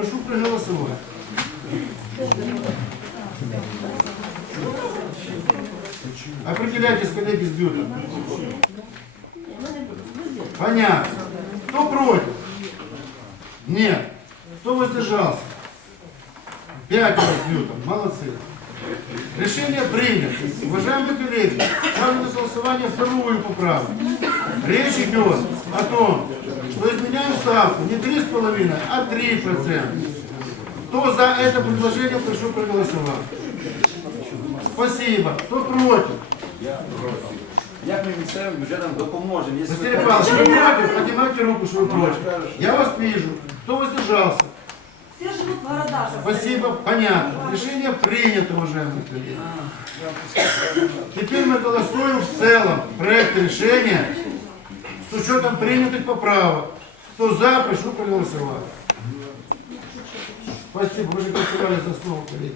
прошу проголосовать. Определяйтесь, коллеги, с бюджетом. Понятно. Кто против? Нет. Кто воздержался? Пятеро с бюджетом. Молодцы. Решение принято. Уважаемые коллеги, ставлю на голосование вторую поправку. Речь идет о том, что изменяем ставку не 3,5, а 3%. Кто за это предложение, прошу проголосовать. Спасибо. Кто против? Як ми місцевим бюджетам допоможемо, якщо Василий Павлович, вы против? Поднимайте руку, что вы против. Я вас вижу. Кто воздержался? Все живут в городах. Спасибо, понятно. Решение принято, уважаемые коллеги. Теперь мы голосуем в целом проект решения с учетом принятых поправок. Кто за, прошу. Спасибо, вы же голосовали за слово, коллеги.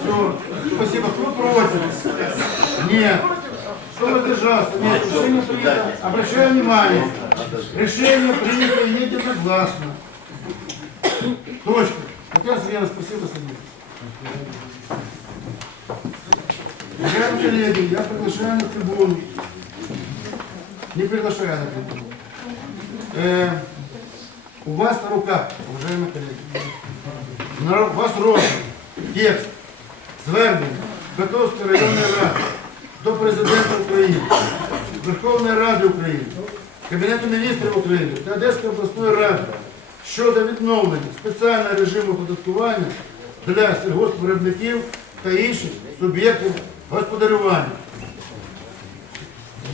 Все, спасибо. Кто против? Нет. Кто воздержался? Нет. Решение принято. Обращаю внимание. Решение принято единогласно. Точка. Татьяна Сергеевна, спасибо, садитесь. Уважаемые коллеги, я приглашаю на трибуну. Не приглашаю на трибуну. Э, у вас на руках, уважаемые коллеги, на, у вас розданий текст звернення Котовської районної ради до Президента України, Верховної Ради України, Кабінету міністрів України та Одеської обласної ради щодо відновлення спеціального режиму оподаткування для сільгоспвиробників та інших суб'єктів господарювання.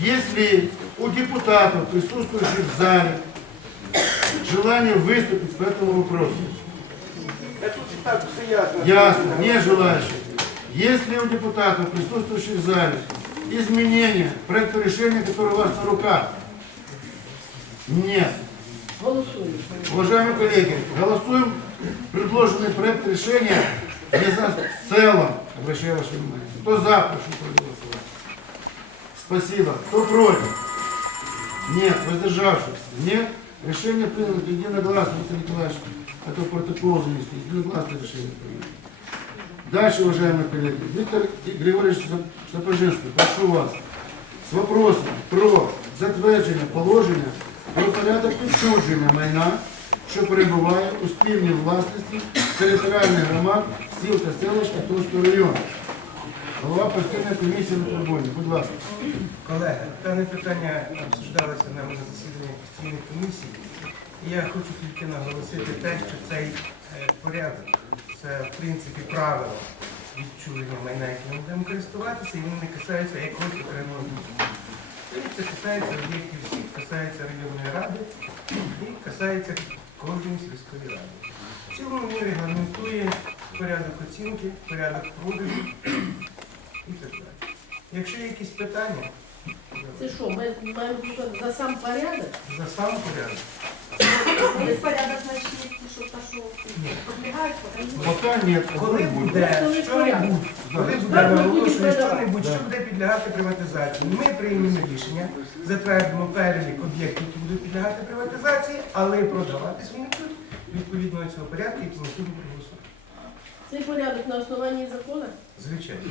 Если у депутатов, присутствующих в зале, желание выступить по этому вопросу, тут і так все ясно. Ясно, не желающих. Есть ли у депутатов, присутствующих в зале, изменения проекта решения, который у вас на руках? Нет. Уважаемые коллеги, голосуем предложенный проект решения не за в целом. Обращаю ваше внимание. Кто за, прошу проголосовать. Спасибо. Кто против? Нет. Воздержавшихся? Нет. Решение принято единогласно, Виктор Николаевич. Это протокол занести. Единогласное решение принято. Дальше, уважаемые коллеги, Виктор Григорьевич Сапожинский, прошу вас з вопросом про затвердження положення про порядок відчуження майна, що перебуває у спільній власності територіальних громад сіл та селищ Катовського району. Голова постійної комісії трибуні. Будь ласка. Колеги, дане питання обсуждалося на засіданні постійної комісії. І я хочу тільки наголосити те, що цей е, порядок це в принципі правило відчуження майна, яким ми будемо користуватися, і він не касається якогось окремого об'єкту. Це касається об'єктів всіх, касається районної ради і касається кожної сільської ради. В цілому він регламентує порядок оцінки, порядок продажу і так далі. Якщо є якісь питання, Це що, ми маємо за сам порядок? за сам порядок. Що пішов. Підлягають, поки Поки ні. Коли буде що-небудь, коли буде наголошено що-небудь, що буде підлягати приватизації, ми приймемо рішення, затвердимо перелік об'єктів, які будуть підлягати приватизації, але продаватись вони будуть відповідно до цього порядку, який ми сьогодні проголосуємо. Цей порядок на основанні закону? Звичайно.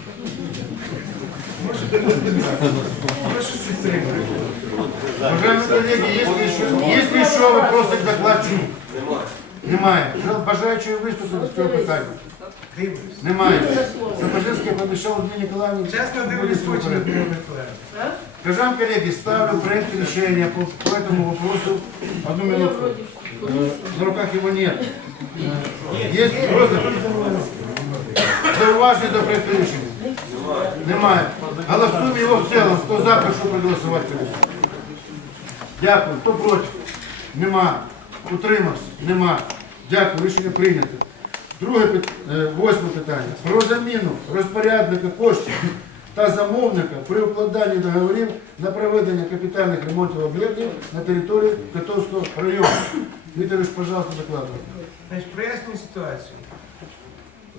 Можете розповідати. Прошу підтримати. Уважаемые коллеги, если еще, если еще вопросы к докладчику? Немає. Жел- Бажаючи виступити з цього питання? Дивлюсь. Немає. Сапожинський пообіцяв Людмилі Ніколаївні. Чесно буде дивлюсь, свій очі порядок. Людмила Миколаївна. А? Скажем, коллеги, ставлю проект решения по, по этому вопросу. Одну Я минуту. вроді Э, На руках его нет. Есть просто зауваження до рішення? Немає. Голосуємо його в цілому. Хто за, прошу проголосувати. Дякую. Хто проти? Нема. Утримався? Нема. Дякую. Рішення прийнято. Друге е, восьме питання. Про заміну розпорядника коштів та замовника при укладанні договорів на проведення капітальних ремонтів об'єктів на території Котовського району. Вікторович, пожалуйста, докладуйте. Значить, прояснюю ситуацію.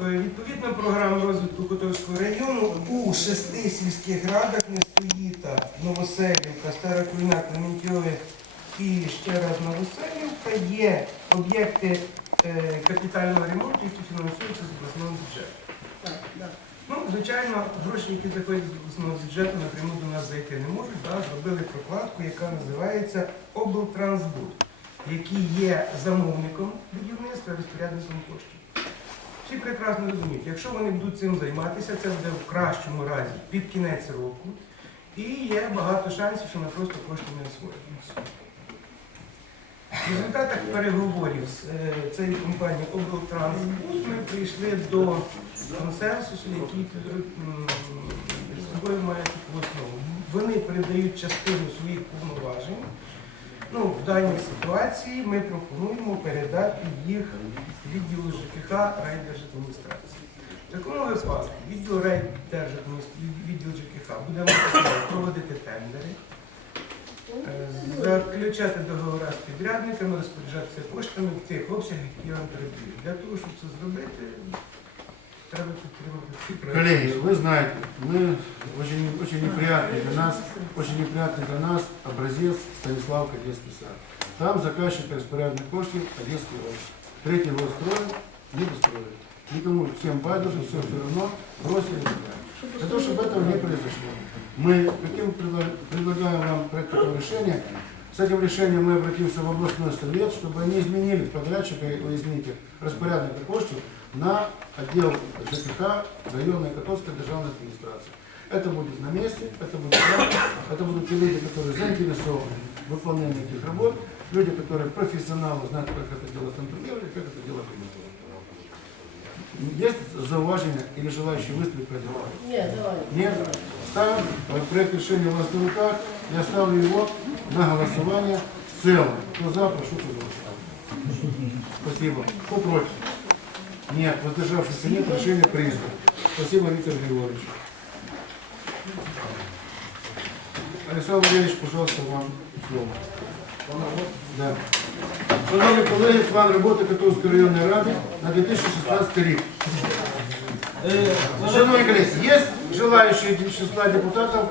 Е, Відповідно програми розвитку Котовського району у шести сільських радах Нестоїта, Новоселівка, Стара Кульна, Клементьове і ще раз Новоселівка є об'єкти е, капітального ремонту, які фінансуються з обласного бюджету. Так. Ну, звичайно, гроші, які заходять з обласного бюджету, напряму до нас зайти не можуть. Да? Зробили прокладку, яка називається облтрансбуд, який є замовником будівництва, розпорядником коштів. Всі прекрасно розуміють, якщо вони будуть цим займатися, це буде в кращому разі під кінець року. І є багато шансів, що ми просто кошти не освоїмо. В результатах переговорів з е, цією компанією облтрансбуд ми прийшли до консенсусу, який з собою має основу. Вони передають частину своїх повноважень. Ну, в даній ситуації ми пропонуємо передати їх відділу ЖКХ райдержадміністрації. В такому випадку відділ відділ ЖКХ буде проводити тендери, е, заключати договори з підрядниками, розпоряджатися коштами в тих обсягах, які вам передаю. Для того, щоб це зробити, треба підтримати ці проекти. Коллеги, вы знаете, мы очень, очень неприятный для нас, очень неприятный для нас образец Станислав Кадетский сад. Там заказчик распорядник коштів Одесский область. Третий год строил, не достроили. Никому, всем байдуже, все все равно, бросили и так далее. Для того, чтобы этого не произошло, мы каким предла- предлагаем вам проект такого решения, с этим решением мы обратимся в областной совет, чтобы они изменили подрядчика, вы извините, распорядника коштів на отдел ЖКХ районной Котовской державной администрации. Это будет на месте, это будет правда, это будут те люди, которые заинтересованы в выполнении этих работ, люди, которые профессионалы, знают, как это дело контролировать, как это дело комментировать. Есть зауважения или желающие выступить по этому? Ні, давай. Нет. Ставим проект решения у вас на руках. Я ставлю его на голосование в целом. Кто за, прошу проголосовать. Спасибо. Кто против? Нет. Воздержавшихся нет. Решение принято. Спасибо, Виктор Григорьевич. Александр Валерьевич, пожалуйста, вам слово. Да. Шановні колеги, план роботи Котовської районної ради на 2016 рік. Шановні колеги, есть желающие из числа депутатов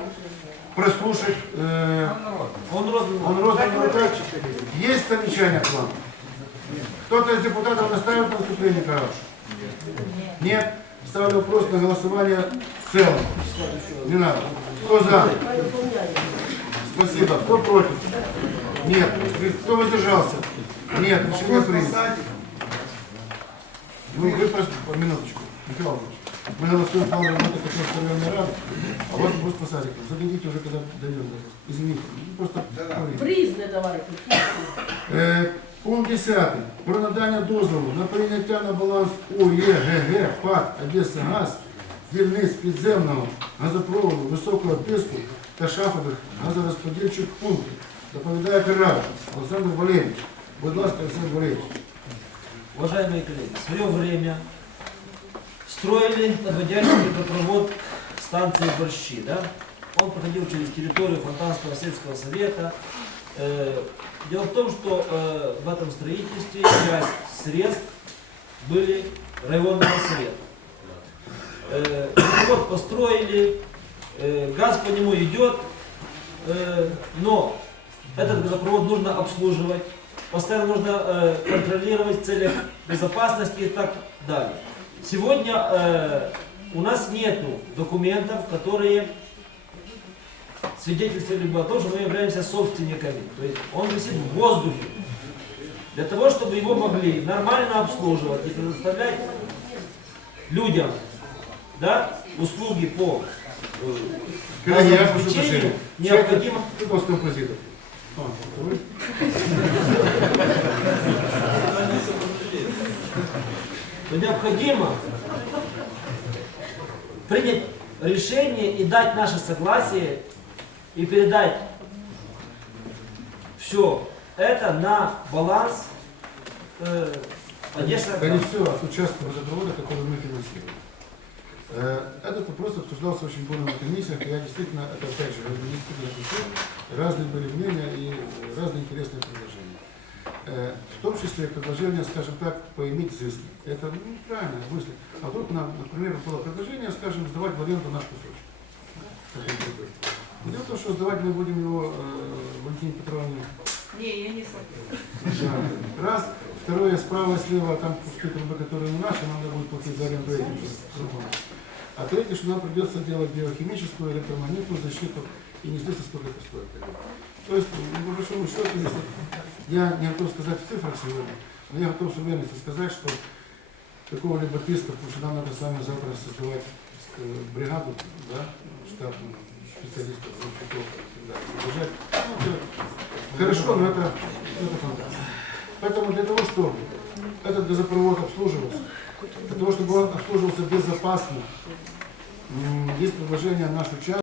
прослушать э, Он розданий. он роздан на руках? Есть замечания к плану? Кто-то из депутатов настаивает на выступлении Караш? Нет? Ставлю вопрос на голосование в целом. Не надо. Кто за? Спасибо. Кто против? Нет. Кто воздержался? Нет. Решение принято. Вы, вы просто, по минуточку, Михаил Иванович. Мы голосуем план работы Катевской районной рады, а вас будет по садикам. Зададите уже, когда дойдем. Извините. Ну, Просто. Приз не давайте. Е, Пункт 10. Про надання дозволу на прийняття на баланс УЄГГ ПАД Одеса ГАЗ дільниць підземного газопроводу високого тиску та шахових газорозподільчих пунктів. Доповідає Карабин Олександр Валерійович. Будь ласка, Олександр Валерійович. Уважаемые коллеги, в свое время строили подводящий водопровод станции Борщи, да? Он проходил через территорию Фонтанского сельского совета. Э, Дело в том, что э, в этом строительстве часть средств были районного совета. Э, Водопровод построили, э, газ по нему идет, но этот газопровод нужно обслуживать, постоянно нужно контролировать в целях безопасности и так далее. Сегодня у нас нету документов, которые свидетельствовали бы о том, что мы являемся собственниками. То есть он висит в воздухе. Для того, чтобы его могли нормально обслуживать и предоставлять людям да, услуги по э, Коллеги, я прошу обеспечению, прощения. необходимо Кто с композитор? А, то необходимо принять решение и дать наше согласие и передать все это на баланс э, Одесса. Да не все, от участка водопровода, который мы финансируем. Э, Этот вопрос обсуждался очень бурно на комиссиях, и я действительно, это опять же, административное решение, разные были мнения и разные интересные предложения. Э, В том числе предложение, скажем так, поиметь зиски. Это ну, правильная мысль. А тут, нам, например, было предложение, скажем, сдавать в аренду наш кусочек. Дело в том, что сдавать мы будем его э, Валентине Петровне Не, я не согласна. Да. Раз. Второе, справа слева, там пустые трубы, которые не наши, надо будет платить за аренду этим. А третье, что нам придется делать биохимическую, электромагнитную защиту, и неизвестно, сколько это стоит. То есть, ну, по большому счету, если я не готов сказать в цифрах сегодня, но я готов с уверенностью сказать, что какого-либо риска, потому что нам надо с вами завтра создавать бригаду, да, штатную специалистов, далее. Уважать. Ну, Хорошо, но это, это фантазия. Поэтому для того, чтобы этот газопровод обслуживался, для того, чтобы он обслуживался безопасно, есть предложение наш участок.